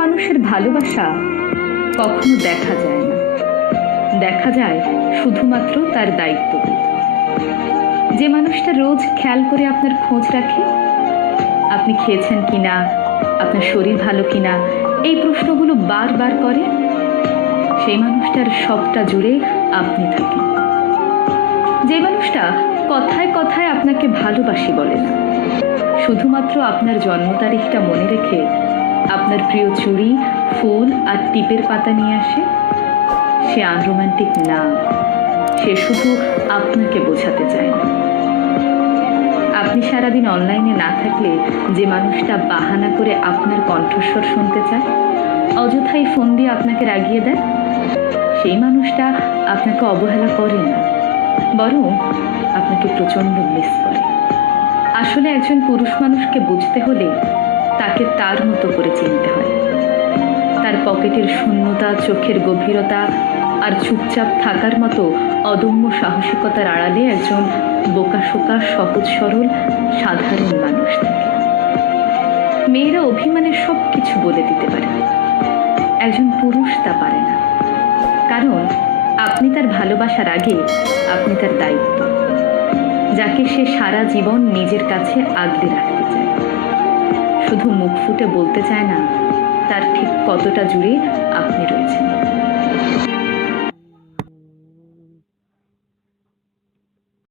মানুষের ভালোবাসা কখনো দেখা যায় না। দেখা যায় শুধুমাত্র তার দায়িত্ব। যে মানুষটা রোজ খেয়াল করে আপনার খোঁজ রাখে, আপনি খেয়েছেন কিনা, আপনার শরীর ভালো কিনা, এই প্রশ্নগুলো বারবার করে, সেই মানুষটার সবটা জুড়ে আপনি থাকেন। যে মানুষটা কথায় কথায় আপনাকে ভালোবাসি বলে না, শুধুমাত্র আপনার জন্ম তারিখটা মনে রেখে আপনার প্রিয় চুড়ি, ফুল আর টিপের পাতা নিয়ে আসে? সে আনরোম্যান্টিক না। সে শুধু আপনাকে বোঝাতে চায় না। আপনি সারাদিন অনলাইনে না থাকলে যে মানুষটা বাহানা করে আপনার কণ্ঠস্বর শুনতে চায়, অযথাই ফোন দিয়ে আপনাকে রাগিয়ে দেয়? সেই মানুষটা আপনাকে অবহেলা করে না, বরং আপনাকে প্রচণ্ড মিস করে। আসলে একজন পুরুষ মানুষকে বুঝতে হলে তাকে তার মতো করে চিনতে হয়। তার পকেটের শূন্যতা, চোখের গভীরতা আর চুপচাপ থাকার মতো অদম্য সাহসিকতার আড়ালে একজন বোকাশোকা, সহজ সরল, সাধারণ মানুষ থাকে। মেয়েরা অভিমানের সব কিছু বলে দিতে পারে। একজন পুরুষ তা পারে না। কারণ আপনি তার ভালোবাসার আগে আপনি তার দায়িত্ব, যাকে সে সারা জীবন নিজের কাছে আগলে রাখতে চায়। শুধু মুখ ফুটে বলতে চায় না তার ঠিক কতটা জুড়ে আপনি রয়েছেন।